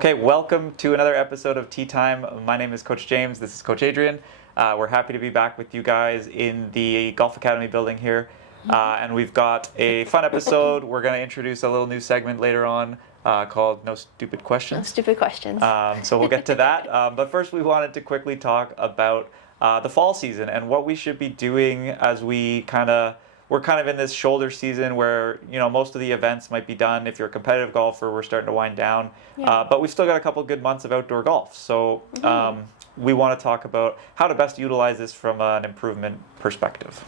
Okay, welcome to another episode of Tea Time. My name is Coach James. This is Coach Adrienne. We're happy to be back with you guys in the Golf Academy building here. And we've got a fun episode. We're going to introduce a little new segment later on called No Stupid Questions. No Stupid Questions. So we'll get to that. But first we wanted to quickly talk about the fall season and what we should be doing as we're kind of in this shoulder season where, you know, most of the events might be done. If you're a competitive golfer, we're starting to wind down. Yeah. But we've still got a couple good months of outdoor golf. So we want to talk about how to best utilize this from an improvement perspective.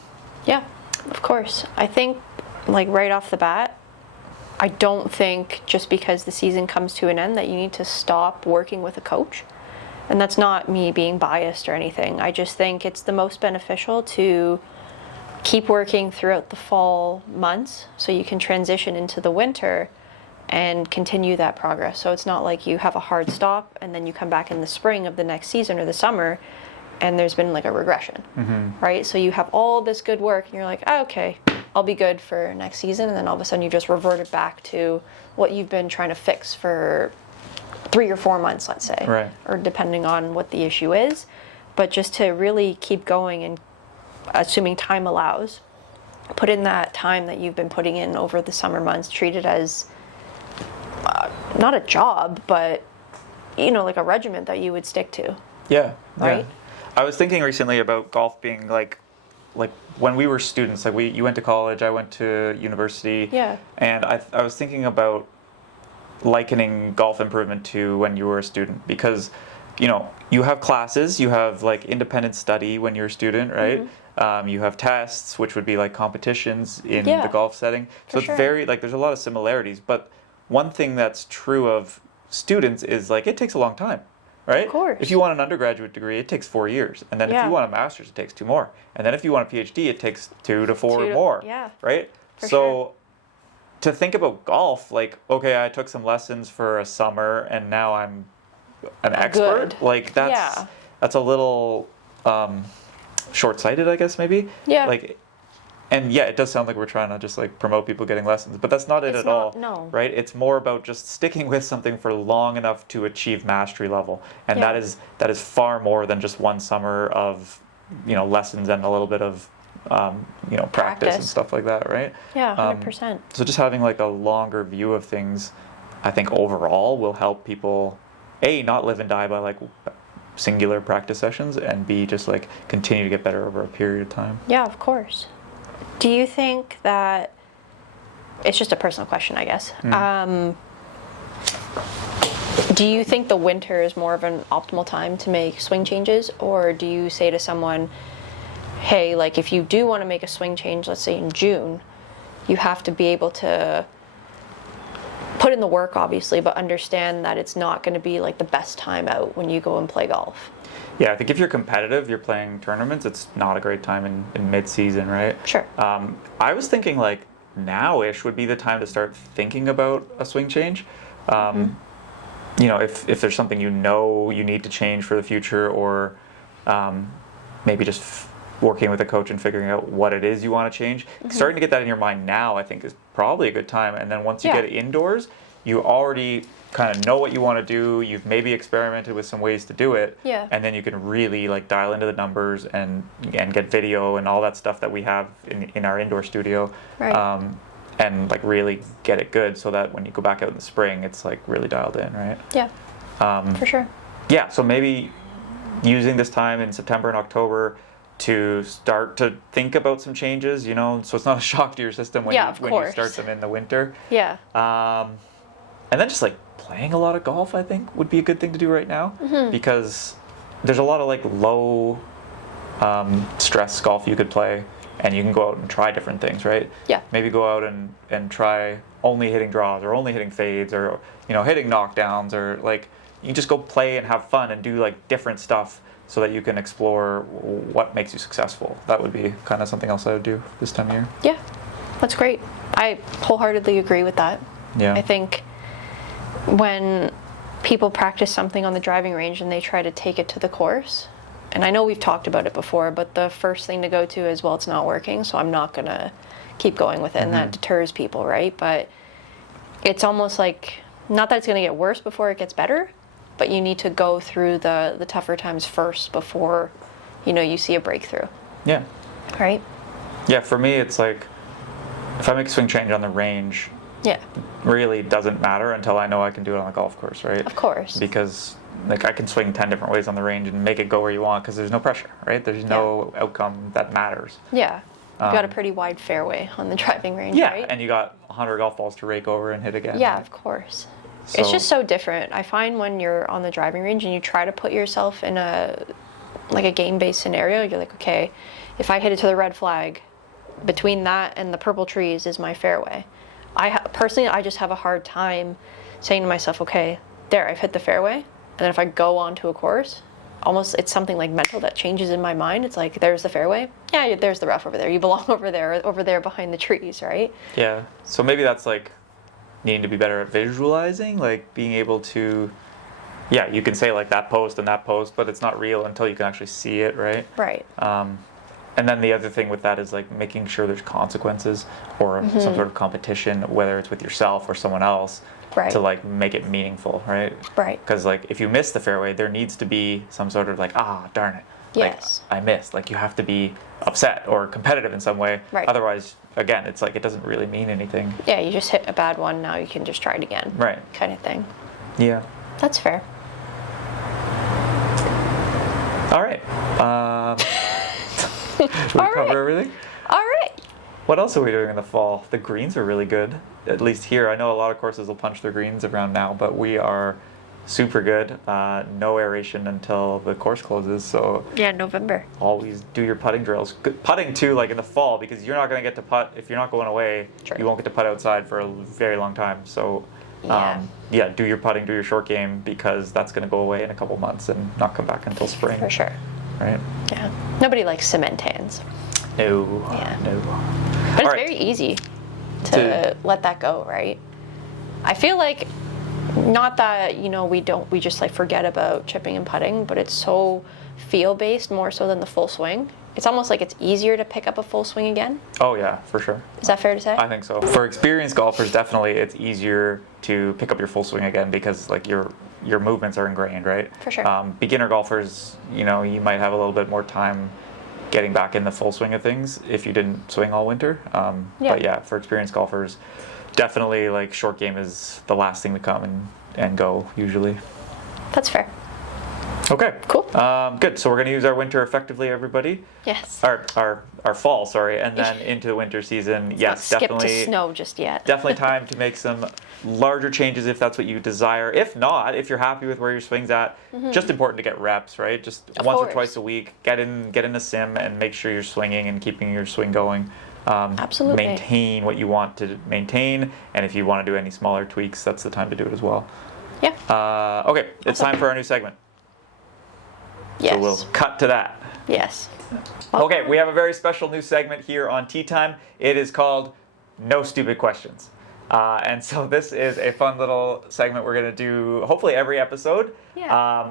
Yeah, of course. I think, like, right off the bat, I don't think just because the season comes to an end that you need to stop working with a coach. And that's not me being biased or anything. I just think it's the most beneficial to keep working throughout the fall months so you can transition into the winter and continue that progress. So it's not like you have a hard stop and then you come back in the spring of the next season or the summer and there's been like a regression, right? So you have all this good work and you're like, oh, okay, I'll be good for next season. And then all of a sudden you just reverted back to what you've been trying to fix for 3 or 4 months, let's say, right, or depending on what the issue is. But just to really keep going and assuming time allows, put in that time that you've been putting in over the summer months, treat it as not a job, but, you know, like a regiment that you would stick to. Yeah. Right? Yeah. I was thinking recently about golf being like when we were students, like you went to college, I went to university. Yeah. And I was thinking about likening golf improvement to when you were a student, because, you know, you have classes, you have like independent study when you're a student, right? You have tests, which would be like competitions in the golf setting. So it's very, like, there's a lot of similarities. But one thing that's true of students is, like, it takes a long time, right? Of course. If you want an undergraduate degree, it takes 4 years. And then if you want a master's, it takes 2 more. And then if you want a PhD, it takes 2 to 4 more, right? So to think about golf, like, okay, I took some lessons for a summer and now I'm an expert. Good. Like, that's a little short-sighted, I guess, maybe. Yeah. Like, and yeah, it does sound like we're trying to just like promote people getting lessons, but that's not it at all. No. Right? It's more about just sticking with something for long enough to achieve mastery level, and that is far more than just one summer of, you know, lessons and a little bit of you know, practice and stuff like that, right? Yeah, 100%. So just having like a longer view of things, I think overall will help people, A, not live and die by like singular practice sessions, and B, just like continue to get better over a period of time. Yeah, of course. Do you think that, it's just a personal question, I guess, do you think the winter is more of an optimal time to make swing changes, or do you say to someone, hey, like, if you do want to make a swing change, let's say in June, you have to be able to put in the work, obviously, but understand that it's not going to be like the best time out when you go and play golf? Yeah, I think if you're competitive, you're playing tournaments, it's not a great time in mid-season, right? Sure. I was thinking like now-ish would be the time to start thinking about a swing change. You know, if there's something you know you need to change for the future, or maybe just working with a coach and figuring out what it is you want to change. Starting to get that in your mind now, I think, is probably a good time. And then once you get indoors, you already kind of know what you want to do. You've maybe experimented with some ways to do it. Yeah. And then you can really like dial into the numbers and get video and all that stuff that we have in our indoor studio. Right. And like really get it good so that when you go back out in the spring, it's like really dialed in, right? Yeah, for sure. Yeah, so maybe using this time in September and October to start to think about some changes, you know, so it's not a shock to your system when you start them in the winter. Yeah. And then just like playing a lot of golf, I think, would be a good thing to do right now, because there's a lot of like low stress golf you could play, and you can go out and try different things, right? Yeah. Maybe go out and try only hitting draws, or only hitting fades, or, you know, hitting knockdowns, or like you just go play and have fun and do like different stuff so that you can explore what makes you successful. That would be kind of something else I would do this time of year. Yeah, that's great. I wholeheartedly agree with that. Yeah. I think when people practice something on the driving range and they try to take it to the course, and I know we've talked about it before, but the first thing to go to is, well, it's not working, so I'm not going to keep going with it, and that deters people, right? But it's almost like not that it's going to get worse before it gets better, but you need to go through the tougher times first before, you see a breakthrough. Yeah. Right? Yeah, for me, it's like, if I make a swing change on the range, Yeah. really doesn't matter until I know I can do it on the golf course, right? Of course. Because like I can swing 10 different ways on the range and make it go where you want because there's no pressure, right? There's no outcome that matters. Yeah. You've got a pretty wide fairway on the driving range, Yeah, right? and you got 100 golf balls to rake over and hit again. Yeah, right? of course. So, It's just so different. I find when you're on the driving range and you try to put yourself in a game-based scenario, you're like, okay, if I hit it to the red flag, between that and the purple trees is my fairway. Personally, I just have a hard time saying to myself, okay, there, I've hit the fairway. And then if I go onto a course, almost it's something like mental that changes in my mind. It's like, there's the fairway. Yeah, there's the rough over there. You belong over there behind the trees, right? Yeah. So maybe that's like needing to be better at visualizing, like being able to, yeah, you can say like that post and that post, but it's not real until you can actually see it, right? Right. And then the other thing with that is like making sure there's consequences or some sort of competition, whether it's with yourself or someone else, Right. to like make it meaningful, right? Right. Because like if you miss the fairway, there needs to be some sort of like, darn it, Yes. like I missed. Like you have to be upset or competitive in some way. Right. Otherwise, again, it's like it doesn't really mean anything. Yeah, you just hit a bad one, now you can just try it again. Right. Kind of thing. Yeah. That's fair. All right. Did we All cover right. everything? All right. What else are we doing in the fall? The greens are really good. At least here. I know a lot of courses will punch their greens around now, but we are super good. No aeration until the course closes, so Yeah, November. always do your putting drills. Good putting too, like in the fall, because you're not going to get to putt if you're not going away. True. You won't get to putt outside for a very long time. So, Yeah. do your putting, do your short game, because that's going to go away in a couple months and not come back until spring. For sure. Right? Yeah. Nobody likes cement hands. No. Yeah. No. But it's All right. very easy to let that go, right? I feel like not that, we just like forget about chipping and putting, but it's so feel based more so than the full swing. It's almost like it's easier to pick up a full swing again. Oh yeah, for sure. Is that fair to say? I think so. For experienced golfers, definitely it's easier to pick up your full swing again because like your movements are ingrained, right? For sure. Beginner golfers, you might have a little bit more time getting back in the full swing of things if you didn't swing all winter. But yeah, for experienced golfers, definitely like short game is the last thing to come and go usually. That's fair. Okay. Cool. Good. So we're going to use our winter effectively, everybody. Yes. Our fall, sorry, and then into the winter season. Yes, Skip definitely. to snow just yet. Definitely time to make some larger changes if that's what you desire. If not, if you're happy with where your swing's at, just important to get reps, right? Just Of once course. or twice a week, get in a sim and make sure you're swinging and keeping your swing going. Absolutely. Maintain what you want to maintain, and if you want to do any smaller tweaks, that's the time to do it as well. Yeah. Okay, it's time for our new segment. Yes. So we'll cut to that. Yes. Okay, we have a very special new segment here on Tea Time. It is called No Stupid Questions. And so this is a fun little segment we're going to do hopefully every episode,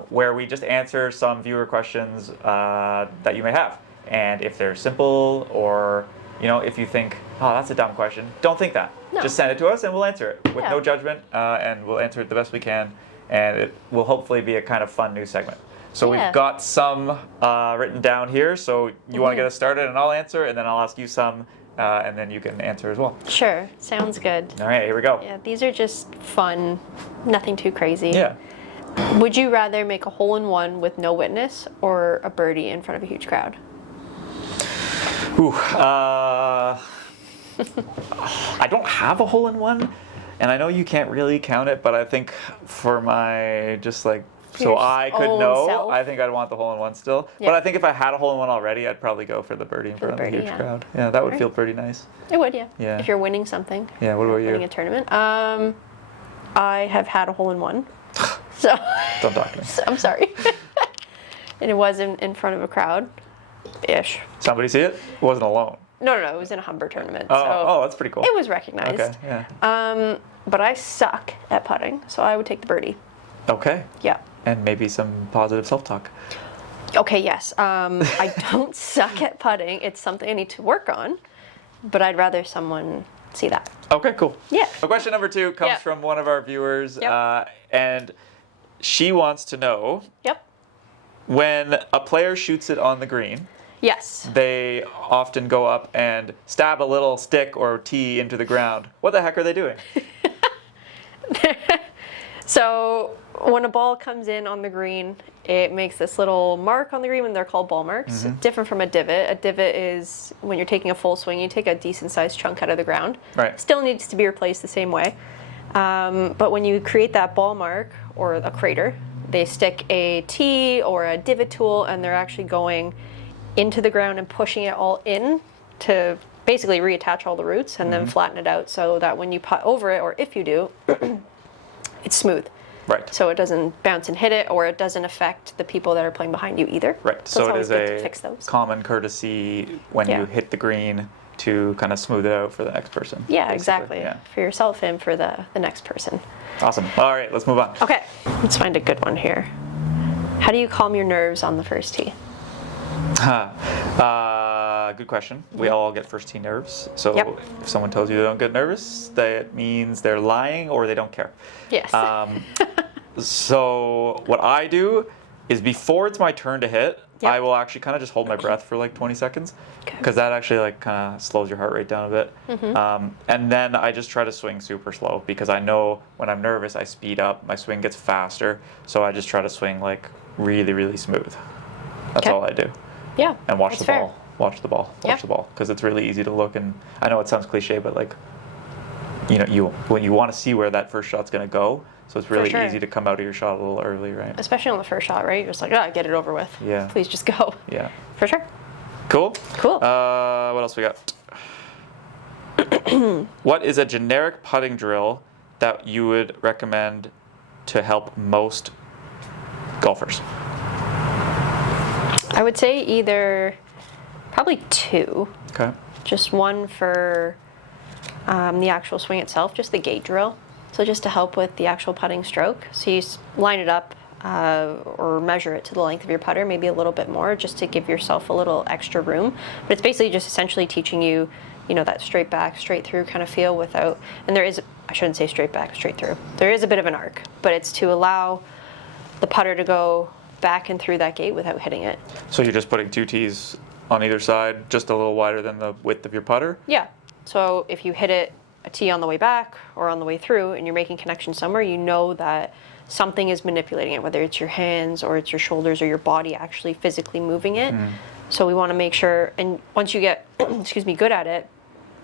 where we just answer some viewer questions that you may have. And if they're simple or, if you think, oh, that's a dumb question, don't think that. No. Just send it to us and we'll answer it with Yeah. no judgment, and we'll answer it the best we can. And it will hopefully be a kind of fun new segment. So Yeah. we've got some written down here. So you want to get us started and I'll answer, and then I'll ask you some, and then you can answer as well. Sure. Sounds good. All right, here we go. Yeah, these are just fun. Nothing too crazy. Yeah. Would you rather make a hole-in-one with no witness or a birdie in front of a huge crowd? Ooh, I don't have a hole-in-one, and I know you can't really count it, but I think for my so Your I could own know, self? I think I'd want the hole-in-one still. Yeah. But I think if I had a hole-in-one already, I'd probably go for the birdie in front of the birdie, huge yeah. crowd. Yeah, that would Alright. feel pretty nice. It would, yeah. Yeah. If you're winning something. Yeah, what about you? Winning a tournament. I have had a hole-in-one. So Don't talk to me. I'm sorry. And it was in front of a crowd-ish. Somebody see it? It wasn't alone. No, it was in a Humber tournament. Oh, so that's pretty cool. it was recognized. Okay, yeah. But I suck at putting, so I would take the birdie. Okay. Yeah. And maybe some positive self-talk. Okay, yes. I don't suck at putting. It's something I need to work on, but I'd rather someone see that. Okay, cool. Yeah. So question number 2 comes Yeah. from one of our viewers, Yep. and she wants to know, Yep. when a player shoots it on the green, Yes. they often go up and stab a little stick or tee into the ground. What the heck are they doing? So when a ball comes in on the green, it makes this little mark on the green, and they're called ball marks. Different from a divot. A divot is when you're taking a full swing, you take a decent sized chunk out of the ground. Right. Still needs to be replaced the same way. But when you create that ball mark or a crater, they stick a tee or a divot tool, and they're actually going into the ground and pushing it all in to basically reattach all the roots and then flatten it out so that when you putt over it, or if you do, it's smooth. Right. So it doesn't bounce and hit it, or it doesn't affect the people that are playing behind you either. Right. So, So it it's is always good to a fix those. common courtesy when Yeah. you hit the green to kind of smooth it out for the next person. Yeah, basically. exactly. Yeah. For yourself and for the next person. Awesome. All right, let's move on. Okay, let's find a good one here. How do you calm your nerves on the first tee? Good question. We all get first tee nerves. So Yep. if someone tells you they don't get nervous, that means they're lying or they don't care. Yes. So what I do is before it's my turn to hit, Yep. I will actually kind of just hold my breath for like 20 seconds Okay. because that actually like kind of slows your heart rate down a bit. Mm-hmm. And then I just try to swing super slow because I know when I'm nervous, I speed up, my swing gets faster. So I just try to swing like really, really smooth. That's Okay. all I do. Yeah. And watch that's the fair. ball. Watch the ball. Watch Yeah. the ball. Because it's really easy to look, and I know it sounds cliche, but like, you know, when you want to see where that first shot's going to go, so it's really sure. easy to come out of your shot a little early, right? Especially on the first shot, right? You're just like, get it over with. Yeah. Please just go. Yeah. For sure. Cool. Cool. What else we got? What is a generic putting drill that you would recommend to help most golfers? I would say probably 2. Okay. Just one for the actual swing itself, just the gate drill. So just to help with the actual putting stroke. So you line it up or measure it to the length of your putter, maybe a little bit more, just to give yourself a little extra room. But it's basically just essentially teaching you, that straight back, straight through kind of feel without, and I shouldn't say straight back, straight through. There is a bit of an arc, but it's to allow the putter to go back and through that gate without hitting it. So you're just putting 2 tees on either side, just a little wider than the width of your putter? Yeah. So if you hit it a tee on the way back or on the way through and you're making connection somewhere, you know that something is manipulating it, whether it's your hands or it's your shoulders or your body actually physically moving it. So we want to make sure, and once you get, good at it,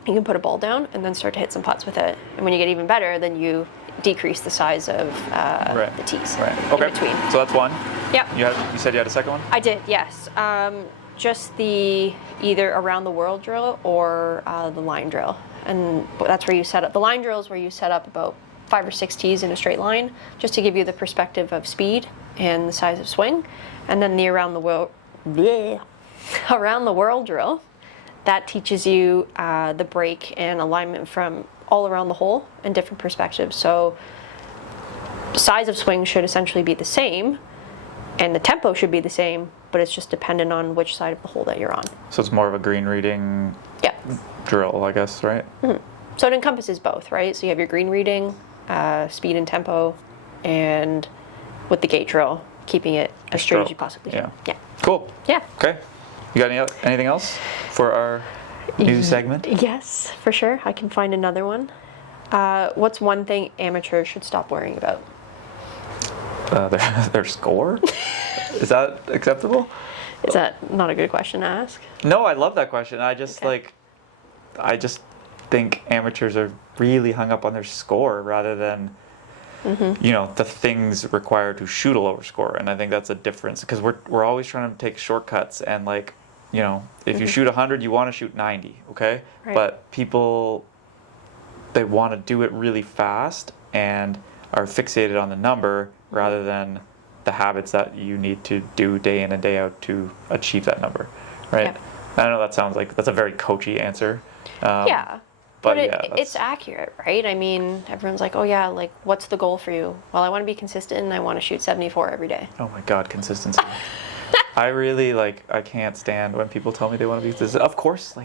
you can put a ball down and then start to hit some putts with it. And when you get even better, then you decrease the size of the tees Okay. in between. So that's one. Yep. You said you had a second one? I did, yes. Just the either around the world drill or the line drill. And that's where you set up. The line drill is where you set up about 5 or 6 tees in a straight line, just to give you the perspective of speed and the size of swing. And then the around the world drill, that teaches you the break and alignment from all around the hole and different perspectives. So size of swing should essentially be the same, and the tempo should be the same, but it's just dependent on which side of the hole that you're on. So it's more of a green reading Yeah. drill, I guess, right? So it encompasses both, right? So you have your green reading, speed and tempo, and with the gate drill, keeping it as straight as you possibly can. Yeah. Yeah. Cool. Yeah. Okay. You got anything else for our new segment? Yes, for sure. I can find another one. What's one thing amateurs should stop worrying about? Their score? Is that acceptable? Is that not a good question to ask? No, I love that question. I just Okay. I just think amateurs are really hung up on their score rather than the things required to shoot a lower score. And I think that's a difference because we're always trying to take shortcuts and if you shoot 100, you want to shoot 90, okay? Right. But people, they want to do it really fast and are fixated on the number rather than the habits that you need to do day in and day out to achieve that number, right? Yeah. I know that sounds like that's a very coachy answer. Yeah. But it's accurate, right? I mean, everyone's like, oh yeah, like what's the goal for you? Well, I want to be consistent and I want to shoot 74 every day. Oh my God, consistency. I really I can't stand when people tell me they want to be consistent. Of course,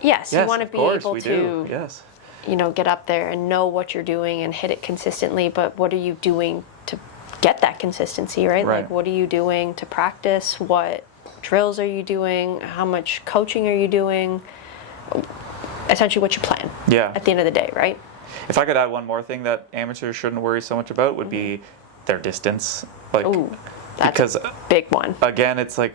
Yes, you want to of be course able we to do. Yes. get up there and know what you're doing and hit it consistently, but what are you doing to get that consistency, right? Like, what are you doing to practice? What drills are you doing? How much coaching are you doing? Essentially what you plan at the end of the day, right? If I could add one more thing that amateurs shouldn't worry so much about would be their distance. Like, that's because a big one. Again, it's like,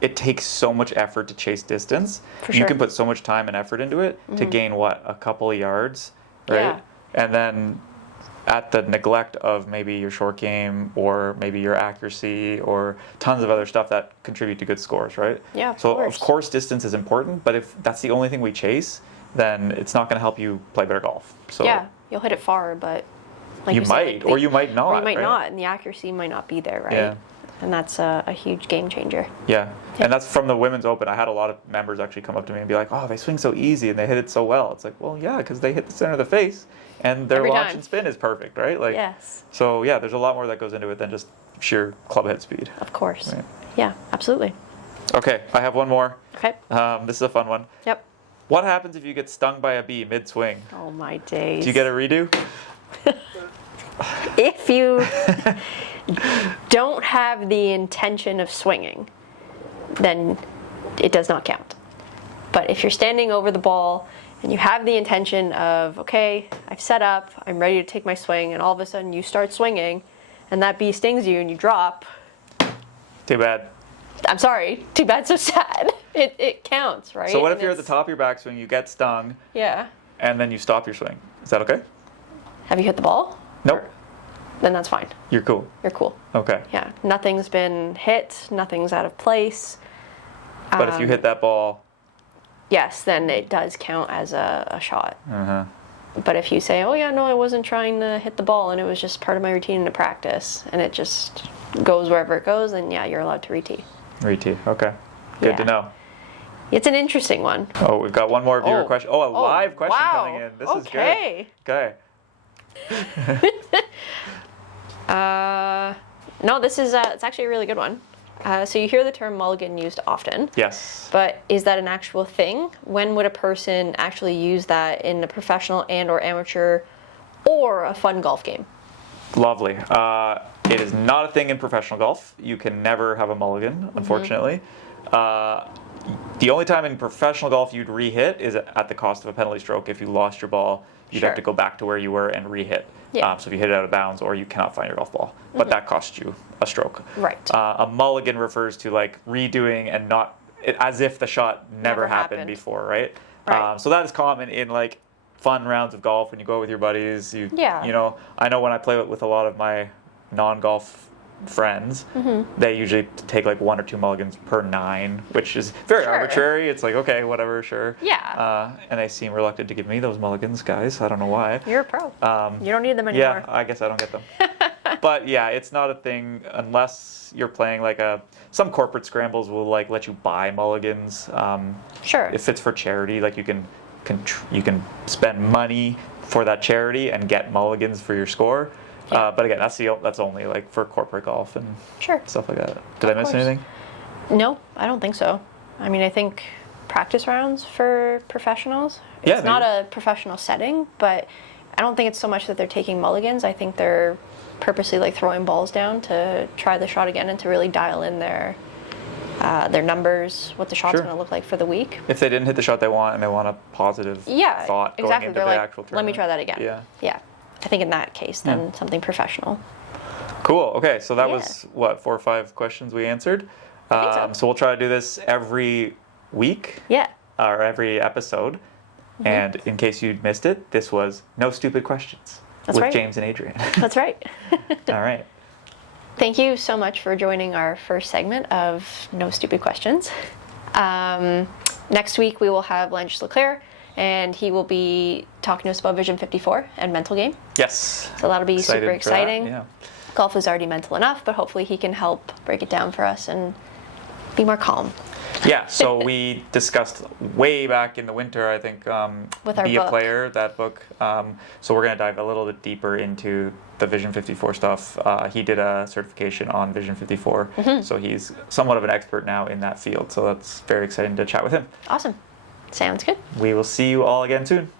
it takes so much effort to chase distance. For sure. You can put so much time and effort into it to gain a couple of yards, right? Yeah. And then at the neglect of maybe your short game or maybe your accuracy or tons of other stuff that contribute to good scores, right? Yeah, of course distance is important, but if that's the only thing we chase, then it's not going to help you play better golf. So yeah, you'll hit it far, but like you might, or you might not. Or you might right? not, and the accuracy might not be there, right? Yeah. And that's a huge game changer. Yeah, and that's from the Women's Open. I had a lot of members actually come up to me and be like, oh, they swing so easy and they hit it so well. It's like, well, yeah, because they hit the center of the face and their Every launch time. and spin is perfect, right? Like, yes. So, yeah, there's a lot more that goes into it than just sheer club head speed. Of course. Right. Yeah, absolutely. Okay, I have one more. Okay. This is a fun one. Yep. What happens if you get stung by a bee mid-swing? Oh, my days. Do you get a redo? If you don't have the intention of swinging, then it does not count. But if you're standing over the ball and you have the intention of, okay, I've set up, I'm ready to take my swing, and all of a sudden you start swinging and that bee stings you and you drop. Too bad. I'm sorry, too bad, so sad. It counts, right? So what if you're at the top of your backswing, you get stung, Yeah. and then you stop your swing? Is that okay? Have you hit the ball? Nope. Then that's fine. You're cool. You're cool. Okay. Yeah. Nothing's been hit. Nothing's out of place. But if you hit that ball... Yes, then it does count as a shot. Uh-huh. But if you say, oh yeah, no, I wasn't trying to hit the ball and it was just part of my routine to practice and it just goes wherever it goes, then yeah, you're allowed to re-tee. Re-tee. Okay. Good to know. It's an interesting one. Oh, we've got one more viewer question. Oh, a live question wow. coming in. This is good. Okay. No, this is it's actually a really good one. So you hear the term mulligan used often. Yes. But is that an actual thing? When would a person actually use that in a professional and or amateur or a fun golf game? Lovely. It is not a thing in professional golf. You can never have a mulligan, unfortunately. The only time in professional golf you'd re-hit is at the cost of a penalty stroke. If you lost your ball, you'd have to go back to where you were and re-hit. Yeah. So if you hit it out of bounds or you cannot find your golf ball. But that costs you a stroke. Right. A mulligan refers to like redoing and not as if the shot never happened before, right? So that is common in like fun rounds of golf when you go with your buddies. You know, I know when I play with a lot of my non-golf friends, they usually take like 1 or 2 mulligans per 9, which is very arbitrary. It's like, okay, whatever, sure. Yeah. And they seem reluctant to give me those mulligans, guys. I don't know why. You're a pro. You don't need them anymore. Yeah, I guess I don't get them. But yeah, it's not a thing unless you're playing like some corporate scrambles will like let you buy mulligans. Sure. If it's for charity, like you can spend money for that charity and get mulligans for your score. But again, that's only like for corporate golf and stuff like that. Did I miss anything? No, I don't think so. I mean, I think practice rounds for professionals. It's not a professional setting, but I don't think it's so much that they're taking mulligans. I think they're purposely like throwing balls down to try the shot again and to really dial in their numbers, what the shot's going to look like for the week. If they didn't hit the shot they want and they want a positive thought going into the actual tournament. Let me try that again. Yeah. I think in that case, then something professional. Cool. Okay, so that was, 4 or 5 questions we answered. I think so we'll try to do this every week. Yeah. Or every episode. And in case you missed it, this was No Stupid Questions with James and Adrienne. That's right. All right. Thank you so much for joining our first segment of No Stupid Questions. Next week we will have Lance Leclerc, and he will be talking to us about Vision 54 and mental game. Yes. So that'll be super exciting. Yeah. Golf is already mental enough, but hopefully he can help break it down for us and be more calm. Yeah, so we discussed way back in the winter, I think, with our Be book. a Player, that book. So we're going to dive a little bit deeper into the Vision 54 stuff. He did a certification on Vision 54, so he's somewhat of an expert now in that field. So that's very exciting to chat with him. Awesome. Sounds good. We will see you all again soon.